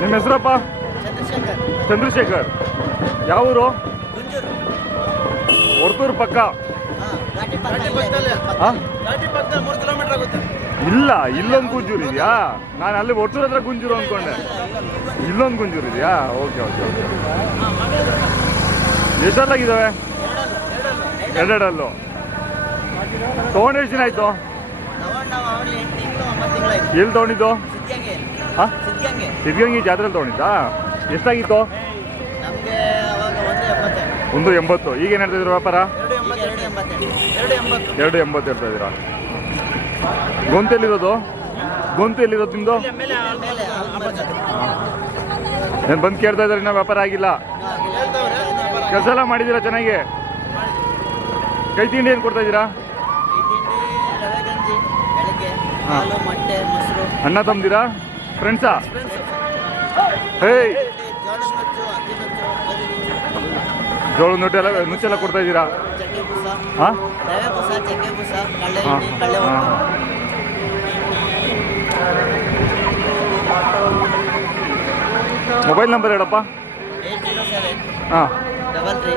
ನಿಮ್ಮ ಹೆಸರಪ್ಪ? ಚಂದ್ರಶೇಖರ್. ಚಂದ್ರಶೇಖರ್. ಯಾವ ಊರು ಹೊರ್ತೂರು ಪಕ್ಕ. ಇಲ್ಲ. ಇಲ್ಲೊಂದು ಗುಂಜೂರು ಇದೆಯಾ? ನಾನು ಅಲ್ಲಿ ಹೊರ್ತೂರ್ ಹತ್ರ ಗುಂಜೂರು ಅಂದ್ಕೊಂಡೆ ಇಲ್ಲೊಂದು ಗುಂಜೂರು ಇದೆಯಾ? Okay okay okay. ಎಷ್ಟಲ್ಲಾಗಿದ್ದಾವೆ ಎರಡೆರಡಲ್ಲು. ತಗೊಂಡು ಎಷ್ಟು ದಿನ ಆಯಿತು. ಎಲ್ಲಿ ತಗೊಂಡಿದ್ದು ಹಾಂ? ಸಿದ್ಧಂಗೆ ಸಿದ್ಧಗಂಗೆ ಜಾತ್ರೆಲಿ ತೊಗೊಂಡಿದ್ದಾ ಎಷ್ಟಾಗಿತ್ತು? ಒಂದು ಎಂಬತ್ತು. ಈಗ ಏನು ಹೇಳ್ತಿದ್ರು ವ್ಯಾಪಾರ? ಎರಡು ಎಂಬತ್ತು ಹೇಳ್ತಾ ಇದ್ದೀರಾ. ಗೊಂತು ಎಲ್ಲಿರೋದು? ಗೊಂತು ಎಲ್ಲಿರೋದು ನಿಮ್ದು. ನಾನು ಬಂದು ಕೇಳ್ತಾ ಇದ್ದಾರೆ ಇನ್ನೂ ವ್ಯಾಪಾರ ಆಗಿಲ್ಲ? ಕೆಲಸ ಎಲ್ಲ ಮಾಡಿದ್ದೀರಾ ಚೆನ್ನಾಗಿ? ಕೈ ತಿಂಡಿ ಏನು ಕೊಡ್ತಾ ಇದ್ದೀರಾ? ಅಣ್ಣ ತಂದಿರಾ ಫ್ರೆಂಡ್ಸಾ ಹೇಯ್ ಜೋಳ ಜೋಳ ನುಟ್ಟೆಲ್ಲ ನುಚ್ಚೆಲ್ಲ ಕೊಡ್ತಾ ಇದ್ದೀರಾ? ಹಾಂ? ಮೊಬೈಲ್ ನಂಬರ್ ಹೇಳಪ್ಪ. ಹಾಂ. Double three.